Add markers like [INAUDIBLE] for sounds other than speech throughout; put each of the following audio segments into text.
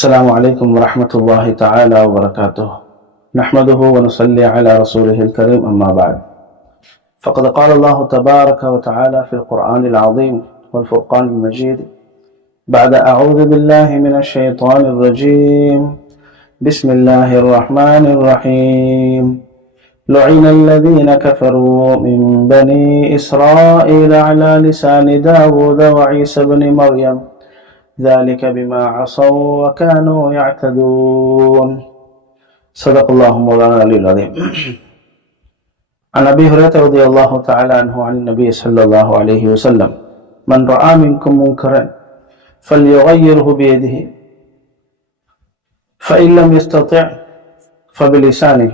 السلام عليكم ورحمة الله تعالى وبركاته. نحمده ونصلي على رسوله الكريم أما بعد. فقد قال الله تبارك وتعالى في القرآن العظيم والفرقان المجيد بعد أعوذ بالله من الشيطان الرجيم. بسم الله الرحمن الرحيم. لعن الذين كفروا من بني إسرائيل على لسان داود وعيسى بن مريم ذلك بما عصوا وكانوا يعتدون. صدق الله مولانا العلي العظيم. [CLEARS THROAT] عن أبي هريرة رضي الله تعالى عنه عن النبي صلى الله عليه وسلم من رأى منكم منكرا فليغيره بيده فإن لم يستطع فبلسانه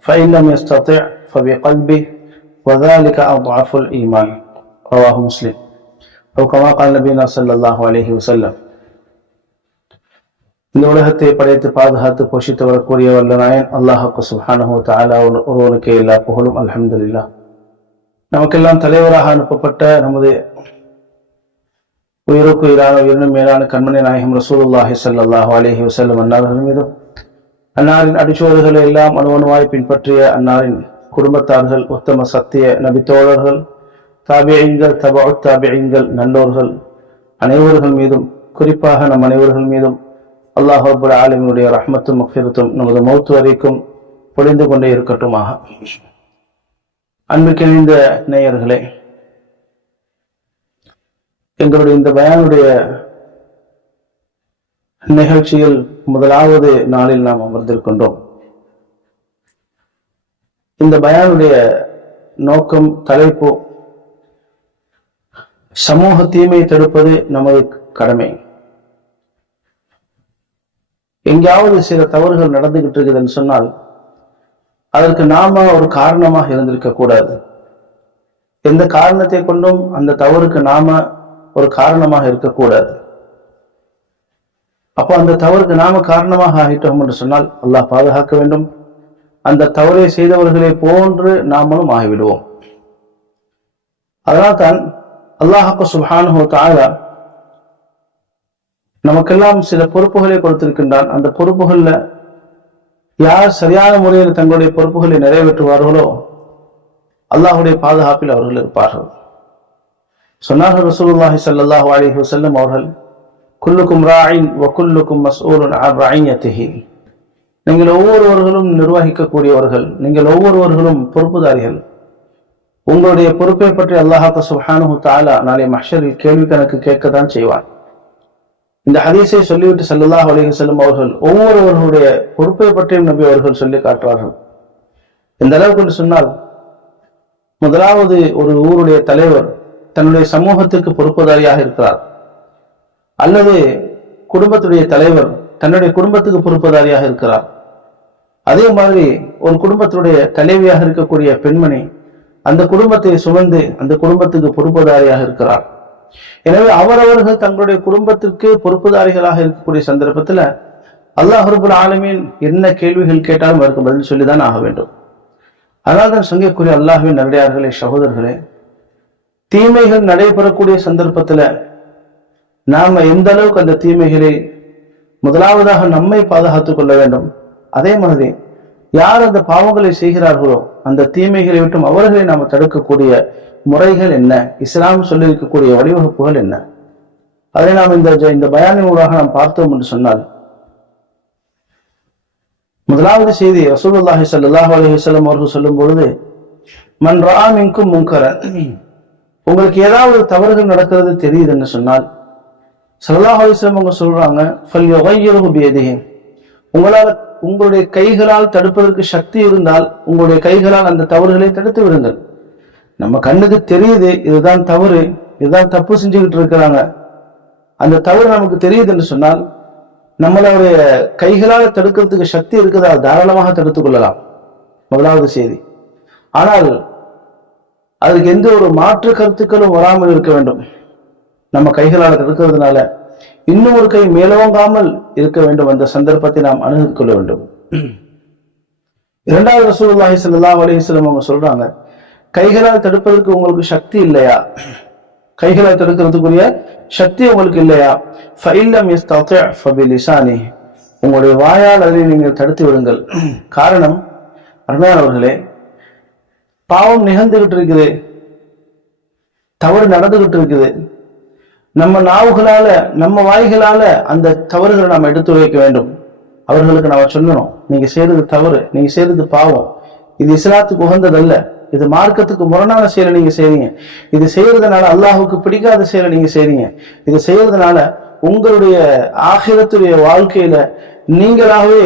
فإن لم يستطع فبقلبه وذلك أضعف الإيمان. رواه مسلم. أو كما قال نبينا صلى الله عليه وسلم இந்த உலகத்தை படைத்து பாதுகாத்து போஷித்து வரக்கூடிய வல்ல நாயன் அல்லாஹுக்கு சுஹானஹு தாலா ஒருவனுக்கு எல்லா புகழும் அல்ஹம்துலில்லா நமக்கெல்லாம் தலைவராக அனுப்பப்பட்ட நமது உயிருக்கு உயிரான உயிரினும் மேலான கண்மணி நாயகம் ரசூலுல்லாஹி ஸல்லல்லாஹு அலைஹி வஸல்லம் அன்னார்கள் மீதும் அன்னாரின் அடிச்சோடுகளை எல்லாம் அணுவணுவாய் பின்பற்றிய அன்னாரின் குடும்பத்தார்கள் உத்தம சத்திய நபித்தோழர்கள் தாபியங்கள் தபா தாபியங்கள் நல்லோர்கள் அனைவர்கள் மீதும் குறிப்பாக நம் அனைவர்கள் மீதும் அல்லாஹ் ரபுல் ஆலமினுடைய ரஹ்மத்தும் மஃபிரத்தும் நமது மௌத்து வரைக்கும் பொழிந்து கொண்டே இருக்கட்டுமாக. அன்பிற்கிணைந்த நேயர்களே எங்களுடைய இந்த பயானுடைய நிகழ்ச்சியில் முதலாவது நாளில் நாம் அமர்ந்திருக்கின்றோம். இந்த பயானுடைய நோக்கம் தலைப்பு சமூக தீமையை தடுப்பது நமது கடமை. எங்கேயாவது சில தவறுகள் நடந்துகிட்டு இருக்குதுன்னு சொன்னால் அதற்கு நாம ஒரு காரணமாக இருந்திருக்க கூடாது. எந்த காரணத்தை கொண்டும் அந்த தவறுக்கு நாம ஒரு காரணமாக இருக்கக்கூடாது அப்போ அந்த தவறுக்கு நாம காரணமாக ஆகிட்டோம் என்று சொன்னால் அல்லாஹ் பாதுகாக்க வேண்டும். அந்த தவறை செய்தவர்களை போன்று நாமளும் ஆகிவிடுவோம். அதனால்தான் அல்லாஹப்ப சுபானு தாரா நமக்கெல்லாம் சில பொறுப்புகளை கொடுத்திருக்கின்றான். அந்த பொறுப்புகள்ல யார் சரியான முறையில் தங்களுடைய பொறுப்புகளை நிறைவேற்றுவார்களோ அல்லாஹுடைய பாதுகாப்பில் அவர்கள் இருப்பார்கள். சொன்னார்கள் ரசூலுல்லாஹி ஸல்லல்லாஹு அலி வஸல்லம் அவர்கள் குல்லுக்கும் ராயின் வகுல்லுக்கும் மஸ்ஊலுன் அன் நீங்கள் ஒவ்வொருவர்களும் நிர்வகிக்கக்கூடியவர்கள் நீங்கள் ஒவ்வொருவர்களும் பொறுப்புதாரிகள். உங்களுடைய பொறுப்பை பற்றி அல்லாஹா சுஹானு தாலா நாளை மஷரில் கேள்வி கணக்கு கேட்கத்தான் செய்வான் இந்த ஹதீஸை சொல்லிவிட்டு சல்லாஹ் அலிஹி செல்லும் அவர்கள் ஒவ்வொருவர்களுடைய பொறுப்பை பற்றியும் நபி அவர்கள் சொல்லி காட்டுவார்கள். இந்த அளவுக்கு சொன்னால் முதலாவது ஒரு ஊருடைய தலைவர் தன்னுடைய சமூகத்திற்கு பொறுப்புதாரியாக இருக்கிறார். அல்லது குடும்பத்துடைய தலைவர் தன்னுடைய குடும்பத்துக்கு பொறுப்புதாரியாக இருக்கிறார். அதே மாதிரி ஒரு குடும்பத்துடைய தலைவியாக இருக்கக்கூடிய பெண்மணி அந்த குடும்பத்தை சுமந்து அந்த குடும்பத்துக்கு பொறுப்புதாரியாக இருக்கிறார். எனவே அவரவர்கள் தங்களுடைய குடும்பத்திற்கு பொறுப்புதாரிகளாக இருக்கக்கூடிய சந்தர்ப்பத்தில் அல்லாஹர்புல் ஆலமீன் என்ன கேள்விகள் கேட்டாலும் அவருக்கு பதில் சொல்லிதான் ஆக வேண்டும். அதனால் தான் சங்கக்கூடிய அல்லாஹுவின் நடிகார்களே சகோதரர்களே தீமைகள் நடைபெறக்கூடிய சந்தர்ப்பத்தில் நாம எந்த அளவுக்கு அந்த தீமைகளை முதலாவதாக நம்மை பாதுகாத்துக் கொள்ள வேண்டும். அதே மாதிரி யார் அந்த பாவங்களை செய்கிறார்களோ அந்த தீமைகளை விட்டும் அவர்களை நாம் தடுக்கக்கூடிய முறைகள் என்ன? இஸ்லாம் சொல்லியிருக்கக்கூடிய வடிவகுப்புகள் என்ன? அதை நாம் இந்த இந்த பயானின் நாம் பார்த்தோம் என்று சொன்னால் முதலாவது செய்தி ரசூலுல்லாஹி சல்லாஹ் அலிஹலம் அவர்கள் சொல்லும் பொழுது மன் ராமிங்கும் முங்கரன் உங்களுக்கு ஏதாவது தவறுகள் நடக்கிறது தெரியுதுன்னு சொன்னால் சல்லாஹ் அலிஸ்லாம் அவங்க சொல்றாங்க உங்களால் உங்களுடைய கைகளால் தடுப்பதற்கு சக்தி இருந்தால் உங்களுடைய கைகளால் அந்த தவறுகளை தடுத்து விடுங்கள். நம்ம கண்ணுக்கு தெரியுது இதுதான் தவறு இதுதான் தப்பு செஞ்சுக்கிட்டு இருக்கிறாங்க. அந்த தவறு நமக்கு தெரியுதுன்னு சொன்னால் நம்மளுடைய கைகளால் தடுக்கிறதுக்கு சக்தி இருக்குதா? தாராளமாக தடுத்துக் கொள்ளலாம். முதலாவது செய்தி. ஆனால் அதுக்கு எந்த ஒரு மாற்று கருத்துக்களும் வராமல் இருக்க வேண்டும். நம்ம கைகளால் தடுக்கிறதுனால இன்னும் ஒரு கை மேலோங்காமல் இருக்க வேண்டும் அந்த சந்தர்ப்பத்தை நாம் அணுகிக் கொள்ள வேண்டும். இரண்டாவது ரசூல்லாஹி சல்லா அலைஹி அவங்க சொல்றாங்க கைகளால் தடுப்பதற்கு உங்களுக்கு சக்தி இல்லையா? கைகளால் தடுக்கிறதுக்குரிய சக்தி உங்களுக்கு இல்லையா? ஃபைல்லம் யஸ்ததி ஃபபிலிசானி உங்களுடைய வாயால் அதை நீங்கள் தடுத்து விடுங்கள். காரணம் அருமையானவர்களே பாவம் நிகழ்ந்துகிட்டு இருக்குது. தவறு நடந்துகிட்டு இருக்குது. நம்ம நாவுகளால நம்ம வாய்களால அந்த தவறுகளை நாம் எடுத்து வைக்க வேண்டும். அவர்களுக்கு நாம சொல்லணும் நீங்க செய்யறது தவறு நீங்க செய்யறது பாவம். இது இஸ்லாத்துக்கு உகந்ததல்ல. இது மார்க்கத்துக்கு முரணான செயலை நீங்க செய்றீங்க. இது செய்யறதுனால அல்லாஹுக்கு பிடிக்காத செயலை நீங்க செய்றீங்க. இது செய்யறதுனால உங்களுடைய ஆகிரத்துடைய வாழ்க்கையில நீங்களாகவே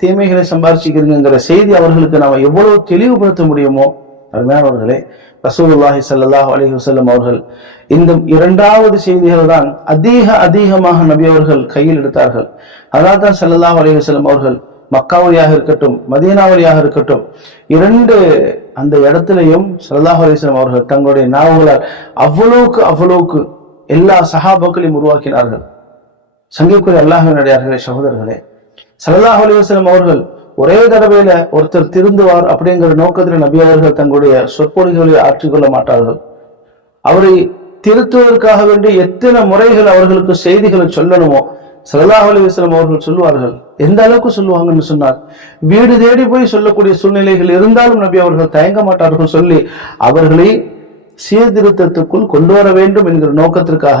தீமைகளை சம்பாரிச்சுக்கிறீங்கிற செய்தி அவர்களுக்கு நாம எவ்வளவு தெளிவுபடுத்த முடியுமோ அருமையானவர்களே ரசூலுல்லாஹி சல்லாஹ் அலி வசல்லம் அவர்கள் இந்த இரண்டாவது செய்திகள் தான் அதிக அதிகமாக நபி அவர்கள் கையில் எடுத்தார்கள். அதனால் தான் ஸல்லல்லாஹு அலி வசல்லம் அவர்கள் மக்காவலியாக இருக்கட்டும் மதீனாவலியாக இருக்கட்டும் இரண்டு அந்த இடத்திலையும் சல்லாஹ் அலைஹி அவர்கள் தங்களுடைய நாவுகளால் அவ்வளவுக்கு அவ்வளவுக்கு எல்லா சஹாபாக்களையும் உருவாக்கினார்கள். சங்கைக்குரிய அல்லாஹின் அடையார்களே சகோதரர்களே சல்லாஹ் அலைஹி வஸல்லம் அவர்கள் ஒரே தடவையில ஒருத்தர் திருந்துவார் அப்படிங்கிற நோக்கத்தில் நபி அவர்கள் தங்களுடைய சொற்பொழிகளை ஆற்றிக்கொள்ள மாட்டார்கள். அவரை திருத்துவதற்காக வேண்டி எத்தனை முறைகள் அவர்களுக்கு செய்திகளை சொல்லணுமோ ஸல்லல்லாஹு அலைஹி அவர்கள் சொல்லுவார்கள். எந்த அளவுக்கு சொல்லுவாங்கன்னு சொன்னார். வீடு தேடி போய் சொல்லக்கூடிய சூழ்நிலைகள் இருந்தாலும் நபி அவர்கள் தயங்க மாட்டார்கள் சொல்லி அவர்களை சீர்திருத்தத்துக்குள் கொண்டு வர வேண்டும் என்கிற நோக்கத்திற்காக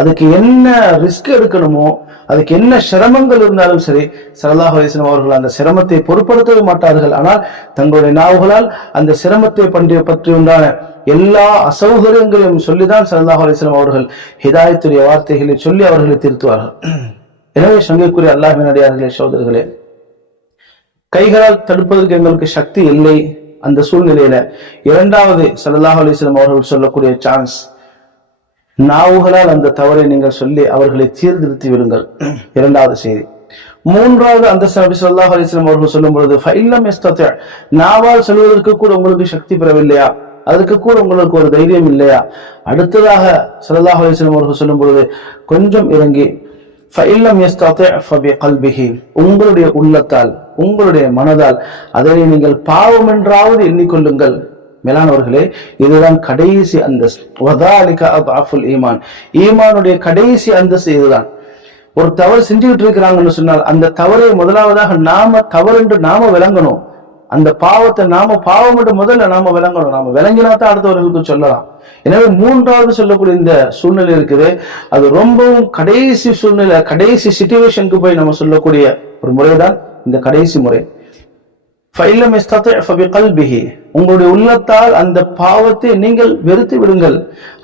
அதுக்கு என்ன ரிஸ்க் எடுக்கணுமோ அதுக்கு என்ன சிரமங்கள் இருந்தாலும் சரி சரதாக அலிஸ்லாம் அவர்கள் அந்த சிரமத்தை பொருட்படுத்தவே மாட்டார்கள். ஆனால் தங்களுடைய நாவுகளால் அந்த சிரமத்தை பற்றிய பற்றி உண்டான எல்லா அசௌகரியங்களையும் சொல்லிதான் சரதாக அலிஸ்லாம் அவர்கள் ஹிதாயத்துடைய வார்த்தைகளை சொல்லி அவர்களை திருத்துவார்கள். எனவே சங்கைக்குரிய அல்லாஹின் அடியார்களே சோதர்களே கைகளால் தடுப்பதற்கு எங்களுக்கு சக்தி இல்லை. அந்த சூழ்நிலையில இரண்டாவது சல்லாஹ் அலிஸ்லாம் அவர்கள் சொல்லக்கூடிய சான்ஸ் நாவுகளால் அந்த தவறை நீங்கள் சொல்லி அவர்களை சீர்திருத்தி விடுங்கள். [CLEARS THROAT] இரண்டாவது செய்தி. மூன்றாவது அந்த நபி ஸல்லல்லாஹு அவர்கள் சொல்லும் பொழுது ஃபைல்லம் யஸ்ததி. நாவால் சொல்வதற்கு கூட உங்களுக்கு சக்தி பெறவில்லையா? அதற்கு கூட உங்களுக்கு ஒரு தைரியம் இல்லையா? அடுத்ததாக சல்லாஹ் அலிஸ்லாம் அவர்கள் சொல்லும் பொழுது கொஞ்சம் இறங்கி ஃபைல்லம் யஸ்ததி ஃபபி கல்பிஹி. உங்களுடைய உள்ளத்தால் உங்களுடைய மனதால் அதனை நீங்கள் பாவம் என்றாவது எண்ணிக்கொள்ளுங்கள் மேலானவர்களே இதுதான் கடைசி அந்தஸ்து. வதாலிக அதாஃபுல் ஈமான். ஈமானுடைய கடைசி அந்தஸ்து இதுதான். ஒரு தவறு செஞ்சுக்கிட்டு இருக்கிறாங்கன்னு சொன்னால் அந்த தவறை முதலாவதாக நாம தவறு என்று நாம விளங்கணும். அந்த பாவத்தை நாம பாவம் என்று முதல்ல நாம விளங்கணும். நாம விளங்கினா தான் அடுத்தவர்களுக்கு சொல்லலாம். எனவே மூன்றாவது சொல்லக்கூடிய இந்த சூழ்நிலை இருக்குது. அது ரொம்பவும் கடைசி சூழ்நிலை கடைசி சிச்சுவேஷனுக்கு போய் நம்ம சொல்லக்கூடிய ஒரு முறைதான் இந்த கடைசி முறை. உங்களுடைய உள்ளத்தால் அந்த பாவத்தை நீங்கள் வெறுத்து விடுங்கள்.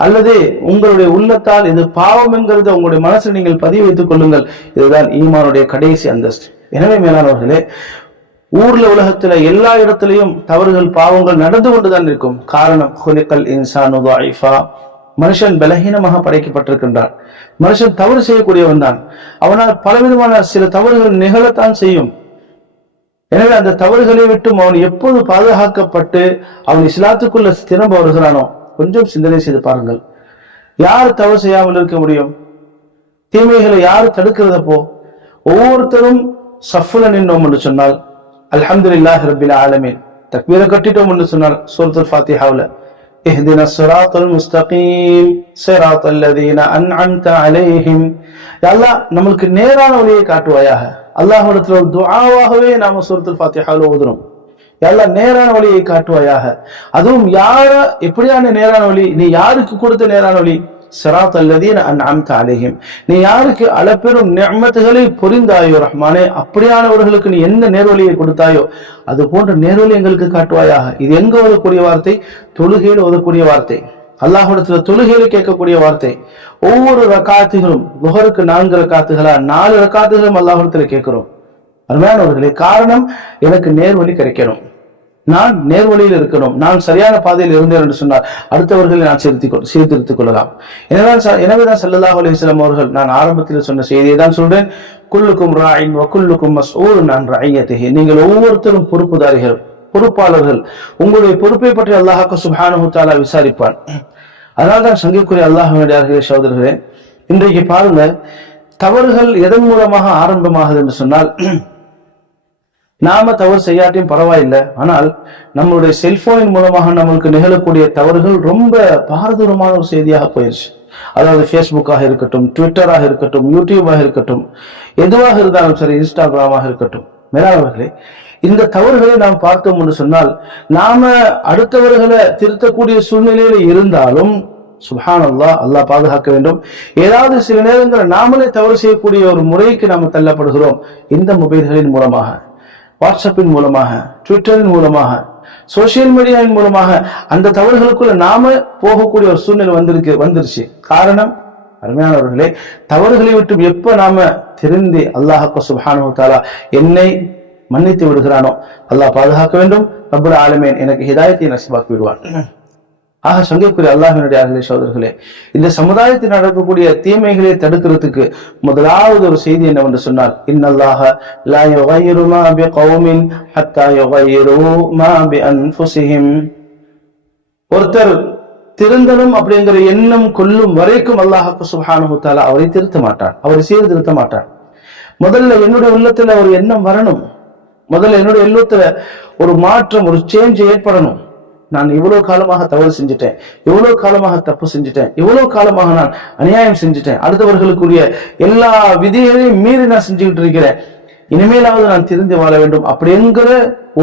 அல்லது உங்களுடைய உள்ளத்தால் இது பாவம் என்கிறத உங்களுடைய மனசில் நீங்கள் பதிவு வைத்துக் கொள்ளுங்கள். இதுதான் ஈமானுடைய கடைசி அந்தஸ்து. எனவே மேலானவர்களே ஊர்ல உலகத்துல எல்லா இடத்திலையும் தவறுகள் பாவங்கள் நடந்து கொண்டுதான் இருக்கும். காரணம் ஹொலிக்கல் இன்சானு மனுஷன் பலகீனமாக படைக்கப்பட்டிருக்கின்றான். மனுஷன் தவறு செய்யக்கூடியவன் தான் அவனால் பலவிதமான சில தவறுகள் நிகழத்தான் செய்யும். எனவே அந்த தவறுகளை விட்டும் அவன் எப்போது பாதுகாக்கப்பட்டு அவன் இஸ்லாத்துக்குள்ள திரும்ப வருகிறானோ கொஞ்சம் சிந்தனை செய்து பாருங்கள் யார் தவறு செய்யாமல் இருக்க முடியும் தீமைகளை யார் தடுக்கிறதப்போ ஒவ்வொருத்தரும் சஃபுல நின்னோம் என்று சொன்னால் அல்ஹம்துலில்லாஹ் ரபில் ஆலமீன் தக்பீரை கட்டிட்டோம் என்று சொன்னால் சூரத்துல் ஃபாத்திஹாவுல اهدنا الصراط المستقيم صراط الذين انعمت عليهم அல்லா அல்லாஹ் நம்மளுக்கு நேரான வழியை காட்டுவாயாக. அல்லாஹ்விடத்துல ஒரு துவாவாகவே நாம சூரத்துல் ஃபாத்திஹால ஓதுறோம். எல்லாம் நேரான வழியை காட்டுவாயாக. அதுவும் யார எப்படியான நேரான வழி? நீ யாருக்கு கொடுத்த நேரான வழி? சிராத் அல்லதீன் அன்அம்த அலைஹிம். நீ யாருக்கு அளப்பெரும் நியமத்துகளை பொரிந்தாயோ ரஹ்மானே? அப்படியானவர்களுக்கு நீ என்ன நேர்வழியை கொடுத்தாயோ அது போன்ற நேர்வழி எங்களுக்கு காட்டுவாயாக. இது எங்க ஓதக்கூடிய வார்த்தை? தொழுகையில் ஓதக்கூடிய வார்த்தை. அல்லாஹ்விடத்துல தொழுகையில கேட்கக்கூடிய வார்த்தை. ஒவ்வொரு ரக்காத்துகளும் குஹருக்கு நான்கு ரக்காத்துகளா நாலு ரக்காத்துகளும் அல்லாஹ்விடத்துல கேட்கிறோம். அருமையானவர்களே காரணம் எனக்கு நேர்வழி கிடைக்கணும். நான் நேர்வழியில் இருக்கணும். நான் சரியான பாதையில் இருந்தேன் என்று சொன்னார் அடுத்தவர்களை நான் சீர்த்தி சீர்திருத்திக் கொள்ளலாம். எனவேதான் எனவேதான் ஸல்லல்லாஹு அலிஸ்லாம் அவர்கள் நான் ஆரம்பத்தில் சொன்ன செய்தியை தான் சொல்றேன். குல்லுக்கும் ராயின் வக்குல்லுக்கும் மஸ்ஊலுன் அன் ரஐயத்திஹி நீங்கள் ஒவ்வொருத்தரும் பொறுப்புதாரிகள் பொறுப்பாளர்கள். உங்களுடைய பொறுப்பை பற்றி அல்லாஹாக்கு சுபானு தாலா விசாரிப்பான் அதனால்தான் சங்கைக்குரிய அல்லாஹ்வுடைய சகோதரர்களே இன்றைக்கு பாருங்க தவறுகள் எதன் மூலமாக ஆரம்பமாகுது என்று சொன்னால் நாம தவறு செய்யாட்டியும் பரவாயில்லை. ஆனால் நம்மளுடைய செல்போனின் மூலமாக நம்மளுக்கு நிகழக்கூடிய தவறுகள் ரொம்ப பாரதூரமான ஒரு செய்தியாக போயிடுச்சு அதாவது ஃபேஸ்புக்காக இருக்கட்டும் ட்விட்டராக இருக்கட்டும் யூடியூபாக இருக்கட்டும் எதுவாக இருந்தாலும் சரி இன்ஸ்டாகிராமாக இருக்கட்டும். மேலானவர்களே இந்த தவறுகளை நாம் பார்த்தோம் என்று சொன்னால் நாம அடுத்தவர்களை திருத்தக்கூடிய சூழ்நிலையில இருந்தாலும் சுபஹானல்லா அல்லாஹ் பாதுகாக்க வேண்டும். ஏதாவது சில நேரங்களில் நாமளே தவறு செய்யக்கூடிய ஒரு முறைக்கு நாம் தள்ளப்படுகிறோம். இந்த மொபைல்களின் மூலமாக வாட்ஸ்அப்பின் மூலமாக ட்விட்டரின் மூலமாக சோசியல் மீடியாவின் மூலமாக அந்த தவறுகளுக்குள்ள நாம போகக்கூடிய ஒரு சூழ்நிலை வந்திருக்கு வந்துருச்சு. காரணம் அருமையானவர்களே தவறுகளை விட்டு எப்ப நாம திருந்தி அல்லாஹாக்கு சுபானு தாலா என்னை மன்னித்து விடுகிறானோ? அல்லாஹ் பாதுகாக்க வேண்டும். ரப்புல் ஆலமீன் எனக்கு ஹிதாயத்தை நசிபாக்கி விடுவான் ஆக சங்கைக்குரிய அல்லாஹினுடைய அகலே சோதர்களே இந்த சமுதாயத்தில் நடக்கக்கூடிய தீமைகளை தடுக்கிறதுக்கு முதலாவது ஒரு செய்தி என்னவென்று சொன்னால் இன்னல்லாஹ லா யுகையிரு பி கௌமின் ஹத்தா யுகையிரு மா பி அன்ஃபுஸிஹிம் ஒருத்தர் திருந்தனும் அப்படிங்கிற எண்ணம் கொள்ளும் வரைக்கும் அல்லாஹாக்கு சுப்ஹானஹு அவரை திருத்த மாட்டான் அவரை சீர்திருத்த மாட்டான். முதல்ல என்னுடைய உள்ளத்துல ஒரு எண்ணம் வரணும். முதல்ல என்னுடைய எண்ணத்துல ஒரு மாற்றம் ஒரு சேஞ்ச் ஏற்படணும். நான் இவ்வளவு காலமாக தவறு செஞ்சுட்டேன் இவ்வளவு காலமாக தப்பு செஞ்சுட்டேன் இவ்வளவு காலமாக நான் அநியாயம் செஞ்சுட்டேன் அடுத்தவர்களுக்குரிய எல்லா விதிகளையும் மீறி நான் செஞ்சுக்கிட்டு இருக்கிறேன். இனிமேலாவது நான் திருந்தி வாழ வேண்டும். அப்படிங்கிற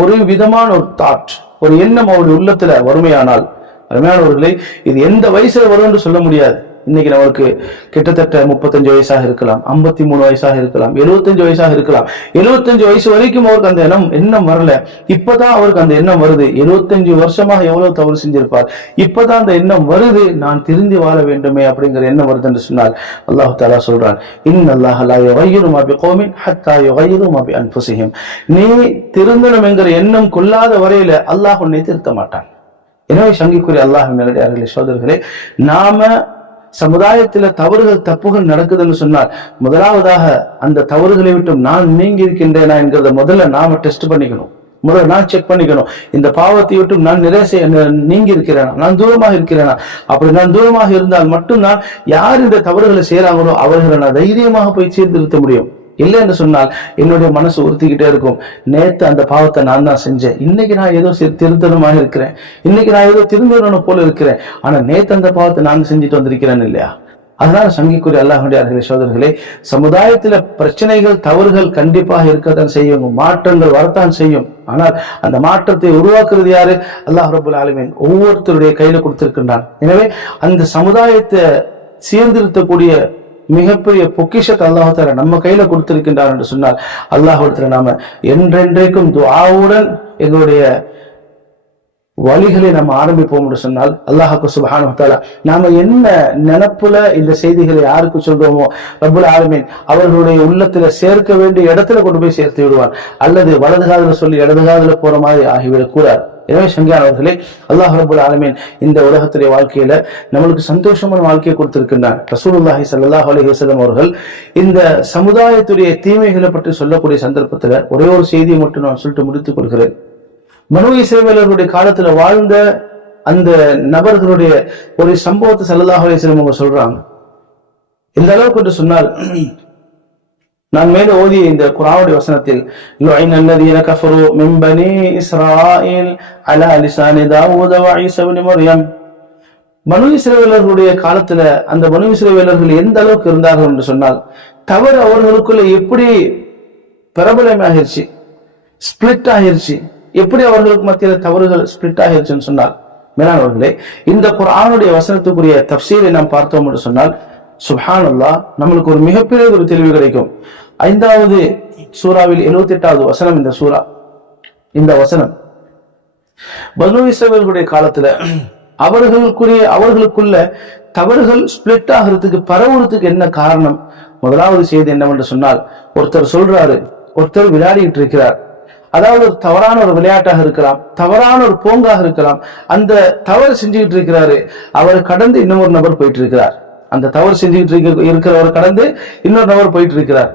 ஒரு விதமான ஒரு தாட் ஒரு எண்ணம் அவருடைய உள்ளத்துல வறுமையானால் அருமையானவர்களே இது எந்த வயசுல வரும் என்று சொல்ல முடியாது. இன்னைக்கு நம்மளுக்கு கிட்டத்தட்ட முப்பத்தஞ்சு வயசாக இருக்கலாம் ஐம்பத்தி மூணு வயசாக இருக்கலாம் எழுபத்தஞ்சு வயசாக இருக்கலாம். எழுபத்தஞ்சு வயசு வரைக்கும் அவருக்கு அந்த எண்ணம் எண்ணம் வரல. இப்பதான் அவருக்கு அந்த எண்ணம் வருது. எழுபத்தஞ்சு வருஷமாக எவ்வளவு தவறு செஞ்சிருப்பார்? இப்பதான் அந்த எண்ணம் வருது. நான் திருந்தி வாழ வேண்டுமே அப்படிங்கிற எண்ணம் வருது என்று சொன்னால் அல்லாஹு தாலா சொல்றான் இன் அல்லாஹ் லா யுகையிரு மா ஹத்தா யுகையிரு மா நீ திருந்தணும் என்கிற எண்ணம் கொள்ளாத வரையில அல்லாஹ் உன்னை திருத்த மாட்டான். எனவே சங்கிக்குரிய அல்லாஹ் நேரடியார்களே சோதர்களே நாம சமுதாயத்துல தவறுகள் தப்புகள் நடக்குதுன்னு சொன்னால் முதலாவதாக அந்த தவறுகளை விட்டும் நான் நீங்கி இருக்கின்றேனா என்கிறத முதல்ல நாம டெஸ்ட் பண்ணிக்கணும். முதல்ல நான் செக் பண்ணிக்கணும். இந்த பாவத்தை விட்டும் நான் நிறைசை நீங்கி இருக்கிறேனா? நான் தூரமாக இருக்கிறேனா? அப்படி நான் தூரமாக இருந்தால் மட்டும்தான் யார் இந்த தவறுகளை செய்யறாங்களோ அவர்களை நான் தைரியமாக போய் சீர்திருத்த முடியும். இல்லை என்று சொன்னால் என்னுடைய மனசு உறுத்திக்கிட்டே இருக்கும். நேத்து அந்த பாவத்தை நான் தான் செஞ்சேன். இன்னைக்கு நான் ஏதோ சி- திருத்தணுமாக இருக்கிறேன். இன்னைக்கு நான் ஏதோ திருந்தணும் போல இருக்கிறேன். ஆனா நேத்து அந்த பாவத்தை நான் செஞ்சுட்டு வந்திருக்கிறேன் இல்லையா? அதனால சங்கிக்குரிய அல்லாஹுடைய சோதர்களே சமுதாயத்துல பிரச்சனைகள் தவறுகள் கண்டிப்பாக இருக்கத்தான் செய்யும். மாற்றங்கள் வரத்தான் செய்யும். ஆனால் அந்த மாற்றத்தை உருவாக்குறது யாரு? அல்லாஹ் ரபுல் ஆலமீன் ஒவ்வொருத்தருடைய கையில கொடுத்திருக்கின்றான். எனவே அந்த சமுதாயத்தை சீர்திருத்தக்கூடிய மிகப்பெரிய பொக்கிஷத்தை அல்லாஹால நம்ம கையில கொடுத்திருக்கின்றார் என்று சொன்னால் அல்லாஹிடத்துல நாம என்றென்றைக்கும் துவாவுடன் எங்களுடைய வழிகளை நம்ம ஆரம்பிப்போம் என்று சொன்னால் அல்லாஹாக்கு சுபானுத்தாலா நாம என்ன நினப்புல இந்த செய்திகளை யாருக்கு சொல்றோமோ ரபுல் ஆலமீன் அவர்களுடைய உள்ளத்துல சேர்க்க வேண்டிய இடத்துல கொண்டு போய் சேர்த்து விடுவான் அல்லது வலது காதல சொல்லி இடது காதல போற மாதிரி ஆகிவிடக் கூடாது எனவே சங்கியானவர்களே அல்லாஹ் ரபுல் ஆலமீன் இந்த உலகத்துடைய வாழ்க்கையில நம்மளுக்கு சந்தோஷமான வாழ்க்கையை கொடுத்திருக்கின்றார் ரசூலுல்லாஹி சல்லாஹ் அலி வஸல்லம் அவர்கள் இந்த சமுதாயத்துடைய தீமைகளை பற்றி சொல்லக்கூடிய சந்தர்ப்பத்துல ஒரே ஒரு செய்தியை மட்டும் நான் சொல்லிட்டு முடித்துக் கொள்கிறேன். மனு இசைவேலர்களுடைய காலத்துல வாழ்ந்த அந்த நபர்களுடைய ஒரு சம்பவத்தை சல்லாஹ் அலி வஸல்லம் அவங்க சொல்றாங்க. இந்த அளவுக்கு என்று சொன்னால் நான் மேலே ஓதிய இந்த குரானுடைய வசனத்தில் லுஐன அல்லதீன காலத்துல அந்த மனு இஸ்ரவேலர்கள் எந்த அளவுக்கு இருந்தார்கள் என்று சொன்னால் தவறு அவர்களுக்குள்ள எப்படி பிரபலமாகிருச்சு ஸ்பிளிட் ஆகிருச்சு எப்படி அவர்களுக்கு மத்தியில தவறுகள் ஸ்பிளிட் ஆகிருச்சுன்னு சொன்னால் மேலானவர்களே இந்த குரானுடைய வசனத்துக்குரிய தப்சீரை நாம் பார்த்தோம் என்று சொன்னால் சுப்ஹானல்லாஹ் நம்மளுக்கு ஒரு மிகப்பெரிய ஒரு தெளிவு கிடைக்கும். ஐந்தாவது சூறாவில் எழுபத்தி எட்டாவது வசனம் இந்த சூறா. இந்த வசனம். பனு இஸ்ரவேல்களுடைய காலத்துல அவர்களுக்குரிய அவர்களுக்குள்ள தவறுகள் ஸ்பிளிட் ஆகிறதுக்கு பரவுறதுக்கு என்ன காரணம்? முதலாவது செய்தி என்னவென்று சொன்னால் ஒருத்தர் சொல்றாரு ஒருத்தர் விளையாடிட்டு இருக்கிறார். அதாவது ஒரு தவறான ஒரு விளையாட்டாக இருக்கலாம் தவறான ஒரு போங்காக இருக்கலாம் அந்த தவறு செஞ்சுக்கிட்டு இருக்கிறாரு. அவர் கடந்து இன்னொரு நபர் போயிட்டு இருக்கிறார். அந்த தவறு செஞ்சுக்கிட்டு இருக்க இருக்கிறவர் கடந்து இன்னொரு நபர் போயிட்டு இருக்கிறார்.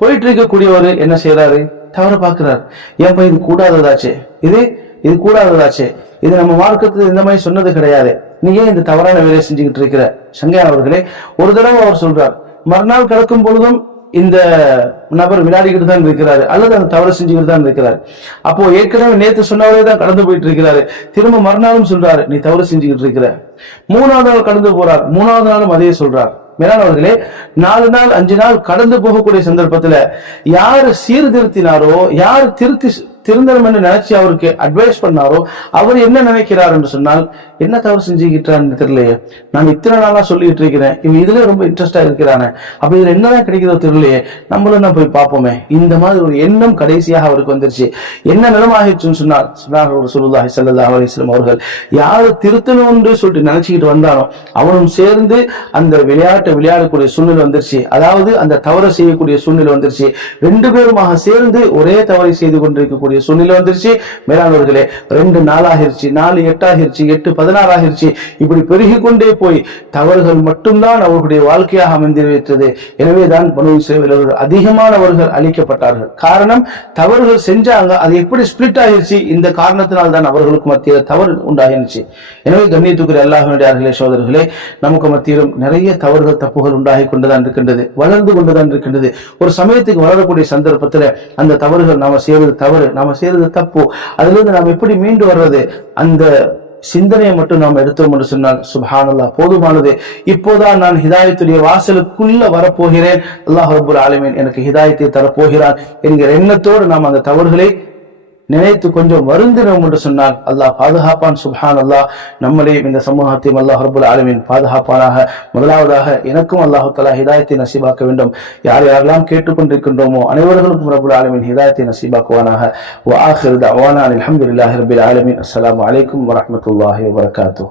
போயிட்டு இருக்கக்கூடியவர் என்ன செய்யறாரு தவறு பார்க்கிறார். ஏன்பா இது கூடாததாச்சே? இது இது கூடாததாச்சே? இது நம்ம மார்க்கத்துல இந்த மாதிரி சொன்னது கிடையாது. நீ ஏன் இந்த தவறான வேலையை செஞ்சுக்கிட்டு இருக்கிற? சங்கையான் அவர்களே ஒரு தடவை அவர் சொல்றார் மறுநாள் கிடக்கும் பொழுதும் இந்த நபர் விளையாடிக்கிட்டு தான் இருக்கிறாரு. அல்லது அந்த தவறு செஞ்சுக்கிட்டு தான் இருக்கிறாரு. அப்போ ஏற்கனவே நேத்து சொன்னவரே தான் கடந்து போயிட்டு இருக்கிறாரு திரும்ப மறுநாளும் சொல்றாரு நீ தவறு செஞ்சுக்கிட்டு இருக்கிற. மூணாவது நாள் கடந்து போறார். மூணாவது நாளும் அதே சொல்றார். மேலானவர்களே நாலு நாள் அஞ்சு நாள் கடந்து போகக்கூடிய சந்தர்ப்பத்துல யாரு சீர்திருத்தினாரோ யார் திருத்தி திருந்தணும் என்று நினைச்சு அவருக்கு அட்வைஸ் பண்ணாரோ அவர் என்ன நினைக்கிறார் என்று சொன்னால் என்ன தவறு செஞ்சுக்கிட்டான்னு தெரியலையே. நான் இத்தனை நாளா சொல்லிட்டு இருக்கிறேன். இவன் இதுல ரொம்ப இன்ட்ரெஸ்டா இருக்கிறானே. அப்ப இதுல என்னதான் கிடைக்கிறதோ தெரியலையே. நம்மளும் தான் போய் பார்ப்போமே. இந்த மாதிரி ஒரு எண்ணம் கடைசியாக அவருக்கு வந்துருச்சு. என்ன நிலமாகிடுச்சுன்னு சொன்னார் சொன்னார் சொல்லுல்லாஹி சல்லா அலைஹி அவர்கள் யாரு திருத்தணும்னு சொல்லிட்டு நினைச்சுக்கிட்டு வந்தானோ அவனும் சேர்ந்து அந்த விளையாட்டை விளையாடக்கூடிய சூழ்நிலை வந்துருச்சு. அதாவது அந்த தவறை செய்யக்கூடிய சூழ்நிலை வந்துருச்சு. ரெண்டு பேருமாக சேர்ந்து ஒரே தவறை செய்து கொண்டிருக்கக்கூடிய சூழ்நிலை வந்துருச்சு. மேலானவர்களே ரெண்டு நாளாகிருச்சு நாலு எட்டாகிருச்சு எட்டு பதினாறாகிருச்சு. இப்படி பெருகி கொண்டே போய் தவறுகள் மட்டும்தான் அவர்களுடைய வாழ்க்கையாக அமைந்திருக்கிறது. எனவே தான் பனு சேவையில் அதிகமானவர்கள் அழிக்கப்பட்டார்கள். காரணம் தவறுகள் செஞ்சாங்க அது எப்படி ஸ்பிளிட் ஆகிருச்சு? இந்த காரணத்தினால் தான் அவர்களுக்கு மத்தியில் தவறு உண்டாகிருச்சு. எனவே கண்ணியத்துக்குரிய அல்லாஹனுடைய சோதரர்களே நமக்கு மத்தியிலும் நிறைய தவறுகள் தப்புகள் உண்டாகி கொண்டுதான் இருக்கின்றது வளர்ந்து கொண்டுதான் இருக்கின்றது. ஒரு சமயத்துக்கு வளரக்கூடிய சந்தர்ப்பத்தில் அந்த தவறுகள் நாம செய்வது தவறு நாம் செய்வது தப்பு. அதுல நாம் எப்படி மீண்டு வர்றது? அந்த சிந்தனையை மட்டும் நாம் எடுத்தோம் என்று சொன்னால் சுபஹானல்லா போதுமானது. இப்போதான் நான் ஹிதாயத்துடைய வாசலுக்குள்ள வரப்போகிறேன். அல்லாஹ் ரபுல் ஆலமீன் எனக்கு ஹிதாயத்தை தரப்போகிறான். என்கிற எண்ணத்தோடு நாம் அந்த தவறுகளை நினைத்து கொஞ்சம் வருந்தினோம் என்று சொன்னால் அல்லாஹ் பாதுகாப்பான் சுஹான் அல்லாஹ் நம்மளையும் இந்த சமூகத்தையும் அல்லாஹ் ரபுல் ஆலமின் பாதுகாப்பானாக முதலாவதாக எனக்கும் அல்லாஹு தலா ஹிதாயத்தை நசீபாக்க வேண்டும். யார் யாரெல்லாம் கேட்டுக்கொண்டிருக்கின்றோமோ அனைவர்களுக்கும் ரபுல் ஆலமின் ஹிதாயத்தை நசீபாக்குவானாக. வாஹிர் அவானா அலமதுல்லாஹி ரபில் ஆலமின். அஸ்லாம் வலைக்கம் வரமத்துல்லாஹி வபர்காத்தூ